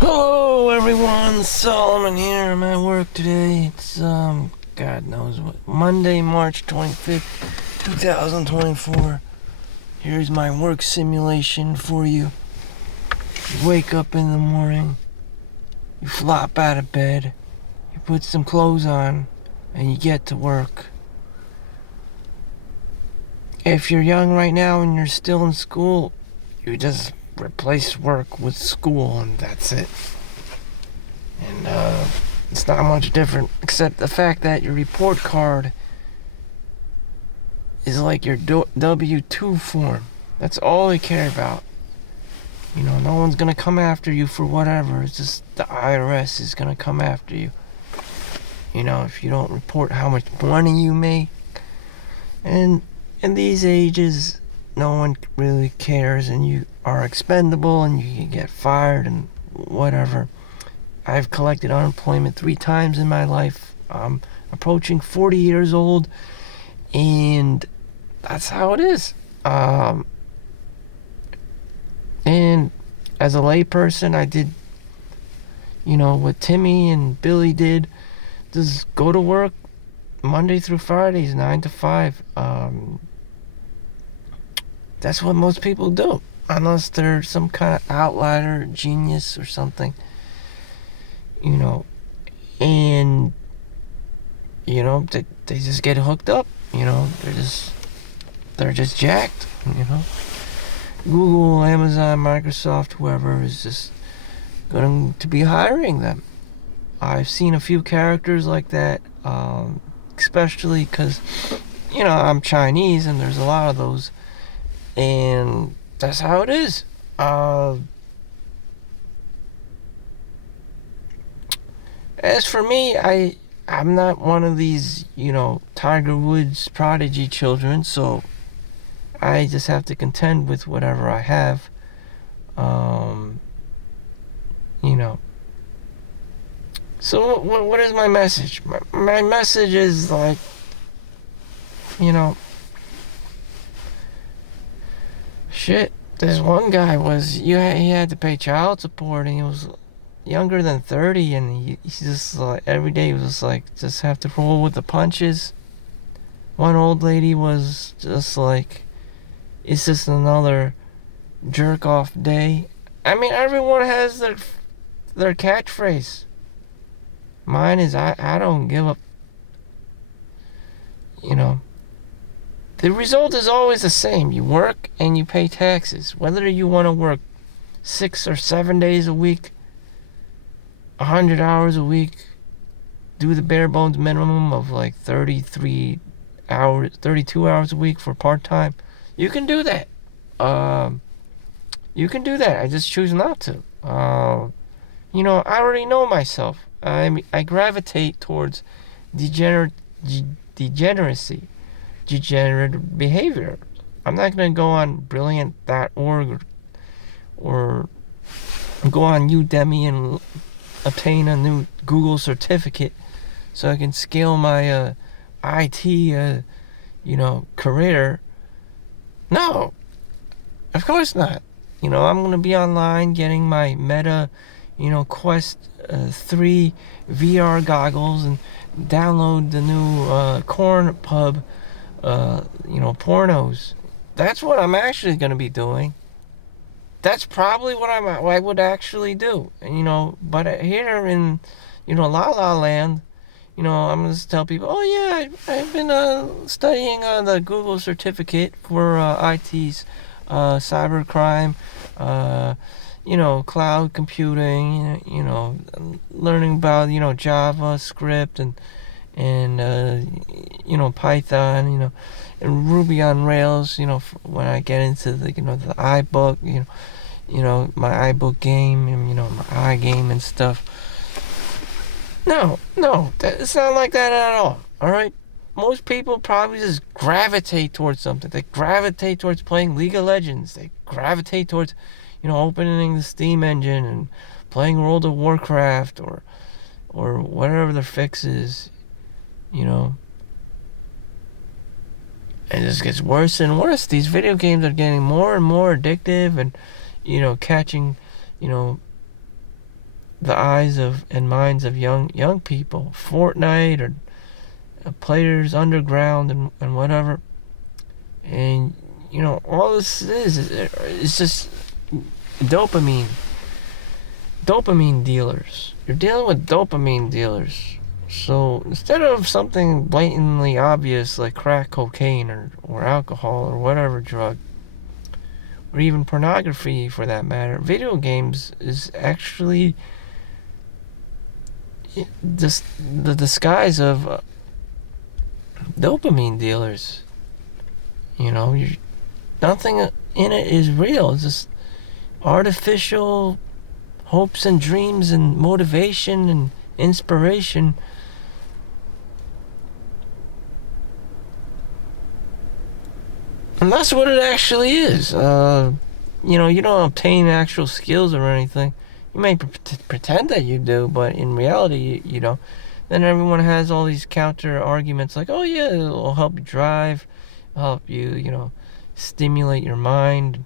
Hello everyone, Solomon here. I'm at work today. It's God knows what, Monday, March 25th, 2024. Here's my work simulation for you. You wake up in the morning, you flop out of bed, you put some clothes on, and you get to work. If you're young right now and you're still in school, you just replace work with school and that's it. And it's not much different, except the fact that your report card is like your W-2 form. That's all they care about. You know, no one's gonna come after you for whatever. It's just the IRS is gonna come after you. You know, if you don't report how much money you make. And in these ages, no one really cares, and you are expendable, and you can get fired and whatever. I've collected unemployment 3 times in my life. I'm approaching 40 years old, and that's how it is. And as a layperson, I did, what Timmy and Billy did. Just go to work Monday through Fridays, 9 to 5. That's what most people do, unless they're some kind of outlier, genius, or something. And they just get hooked up. They're just jacked. Google, Amazon, Microsoft, whoever is just going to be hiring them. I've seen a few characters like that, especially because I'm Chinese and there's a lot of those, and that's how it is. As for me, I'm not one of these, Tiger Woods prodigy children, so I just have to contend with whatever I have. So what is my message? My message is like, shit. This one guy he had to pay child support, and he was younger than 30, and he's just like, every day he was just like, just have to roll with the punches. One old lady was just like, it's just another Jerkoff day. I mean, everyone has their catchphrase. Mine is, I don't give up. The result is always the same. You work and you pay taxes. Whether you want to work 6 or 7 days a week, 100 hours a week, do the bare bones minimum of like 32 hours a week for part-time, you can do that. You can do that. I just choose not to. I already know myself. I gravitate towards degeneracy, degenerate behavior. I'm not going to go on brilliant.org or go on Udemy and obtain a new Google certificate so I can scale my IT career. No, of course not. I'm going to be online getting my Meta Quest 3 VR goggles and download the new Corn Pub pornos. That's what I'm actually going to be doing. That's probably what I would actually do. But here in La La Land, I'm going to tell people, oh yeah, I've been studying the Google certificate for IT's cybercrime, cloud computing, learning about JavaScript and Python, and Ruby on Rails, when I get into the iBook, my iBook game, and my iGame and stuff. No, it's not like that at all. All right, most people probably just gravitate towards something. They gravitate towards playing League of Legends. They gravitate towards, opening the Steam engine and playing World of Warcraft or whatever their fix is. And it just gets worse and worse. These video games are getting more and more addictive, and catching the eyes of and minds of young people. Fortnite or players underground and whatever. And all this is just dopamine dealers. You're dealing with dopamine dealers. So instead of something blatantly obvious like crack cocaine or alcohol or whatever drug, or even pornography for that matter, video games is actually just the disguise of dopamine dealers. Nothing in it is real. It's just artificial hopes and dreams and motivation and inspiration. And that's what it actually is. You don't obtain actual skills or anything. You may pretend that you do, but in reality, you don't. Then everyone has all these counter arguments like, oh yeah, it'll help you drive, help you, stimulate your mind,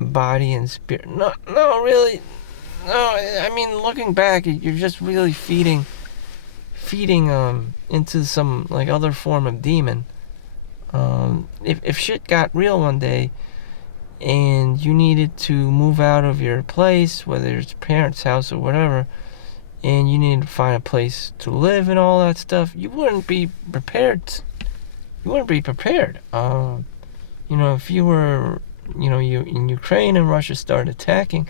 body, and spirit. No, really. No, I mean, looking back, you're just really feeding into some like other form of demon. If shit got real one day and you needed to move out of your place, whether it's parents' house or whatever, and you needed to find a place to live and all that stuff, you wouldn't be prepared. If you were, you in Ukraine and Russia started attacking,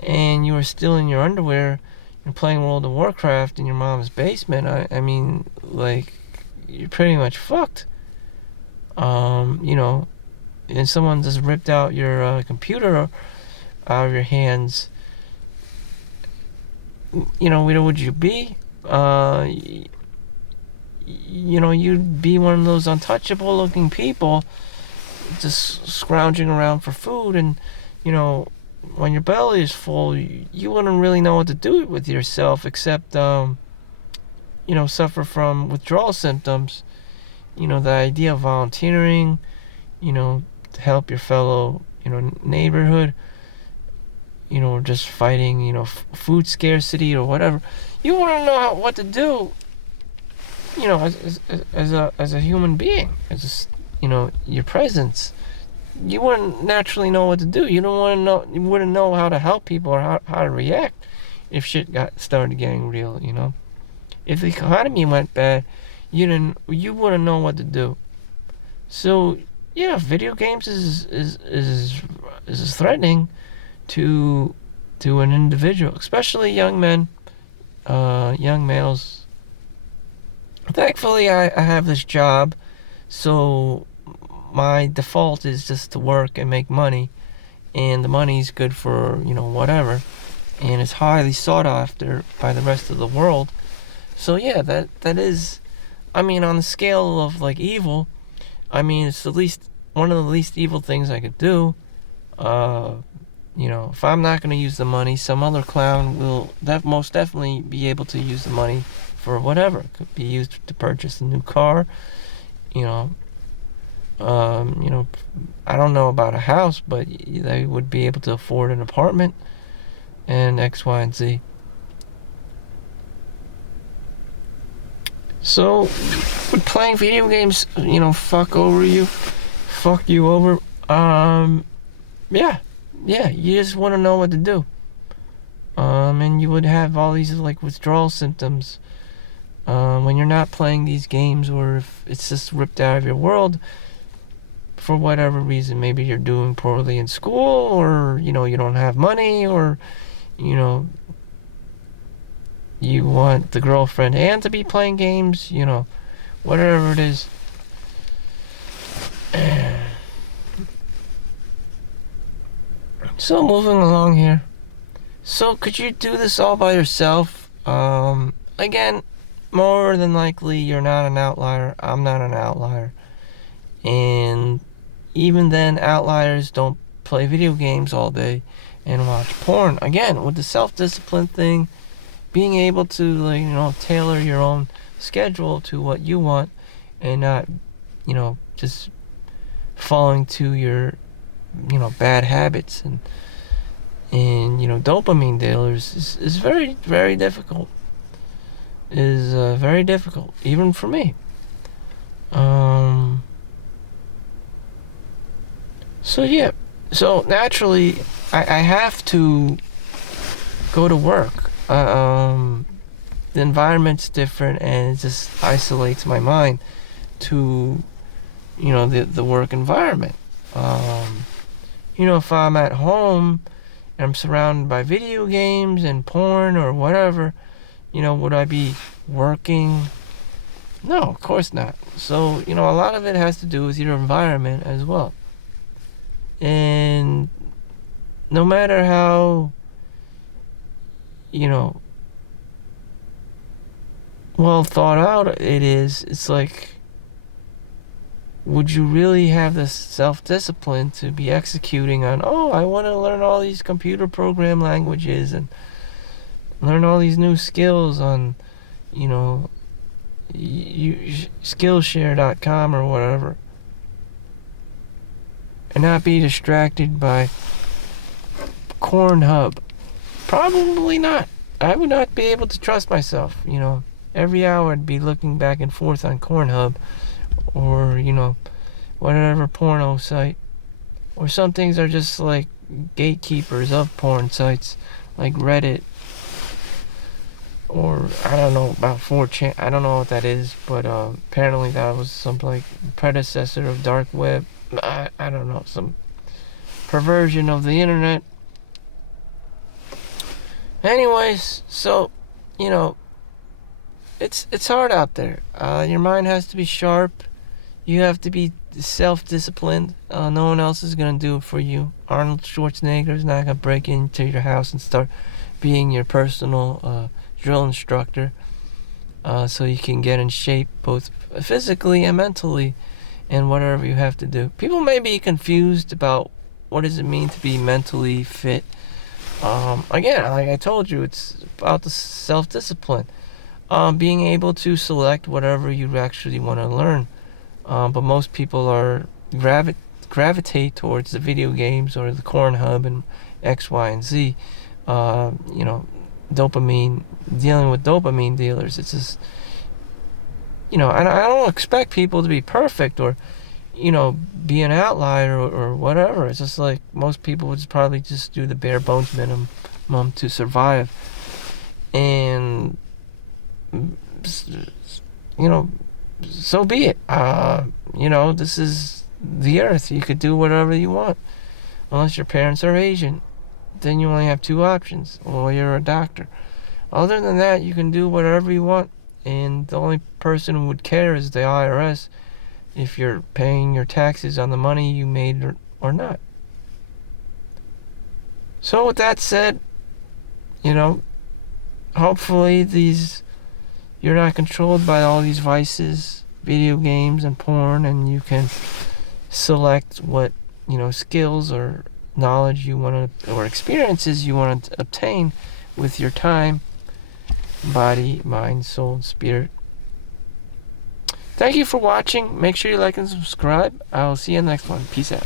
and you were still in your underwear and playing World of Warcraft in your mom's basement, I mean, like, you're pretty much fucked. And someone just ripped out your computer out of your hands, where would you be? You'd be one of those untouchable looking people just scrounging around for food, and when your belly is full, you wouldn't really know what to do with yourself except suffer from withdrawal symptoms. The idea of volunteering, to help your fellow neighborhood, just fighting food scarcity or whatever, you wouldn't know what to do, as a human being. As your presence, you wouldn't naturally know what to do. You wouldn't know how to help people or how to react if shit started getting real. If the economy went bad, you wouldn't know what to do. So yeah, video games is threatening to an individual, especially young men, young males. Thankfully, I have this job, so my default is just to work and make money, and the money's good for whatever, and it's highly sought after by the rest of the world. So yeah, that is, I mean, on the scale of like evil, I mean, it's the least, one of the least evil things I could do. If I'm not going to use the money, some other clown will most definitely be able to use the money for whatever. It could be used to purchase a new car. I don't know about a house, but they would be able to afford an apartment and X, Y, and Z. So, would playing video games, fuck you over? Yeah, you just want to know what to do. And you would have all these like withdrawal symptoms when you're not playing these games, or if it's just ripped out of your world for whatever reason. Maybe you're doing poorly in school, or you don't have money, or you want the girlfriend and to be playing games, whatever it is. So moving along here. So could you do this all by yourself? Again, more than likely you're not an outlier. I'm not an outlier. And even then, outliers don't play video games all day and watch porn. Again, with the self-discipline thing, being able to tailor your own schedule to what you want, and not just falling to your bad habits and dopamine dealers is very, very difficult. Is very difficult, even for me. So yeah, so naturally I have to go to work. The environment's different, and it just isolates my mind to the work environment. If I'm at home and I'm surrounded by video games and porn or whatever, would I be working? No, of course not. So, a lot of it has to do with your environment as well. And no matter how, well thought out it is, it's like, would you really have the self-discipline to be executing on, I want to learn all these computer program languages and learn all these new skills on, Skillshare.com or whatever, and not be distracted by Cornhub? Probably not. I would not be able to trust myself. Every hour I'd be looking back and forth on Cornhub or, whatever porno site. Or some things are just like gatekeepers of porn sites, like Reddit. Or, I don't know about 4chan. I don't know what that is, but apparently that was some like predecessor of dark web. I don't know, some perversion of the internet. Anyways, so, it's hard out there. Your mind has to be sharp. You have to be self-disciplined. No one else is going to do it for you. Arnold Schwarzenegger is not going to break into your house and start being your personal drill instructor, so you can get in shape both physically and mentally and whatever you have to do. People may be confused about what does it mean to be mentally fit. Again, like I told you, it's about the self-discipline. Being able to select whatever you actually want to learn. But most people are gravitate towards the video games or the Cornhub and X, Y, and Z. Dopamine, dealing with dopamine dealers. It's just, I don't expect people to be perfect or, be an outlier or whatever. It's just like most people would probably just do the bare bones minimum to survive. And, so be it. This is the earth. You could do whatever you want. Unless your parents are Asian. Then you only have two options. Or you're a doctor. Other than that, you can do whatever you want. And the only person who would care is the IRS if you're paying your taxes on the money you made or not. So with that said, hopefully you're not controlled by all these vices, video games and porn, and you can select what, skills or knowledge you want to, or experiences you want to obtain with your time, body, mind, soul, and spirit. Thank you for watching. Make sure you like and subscribe. I'll see you in the next one. Peace out.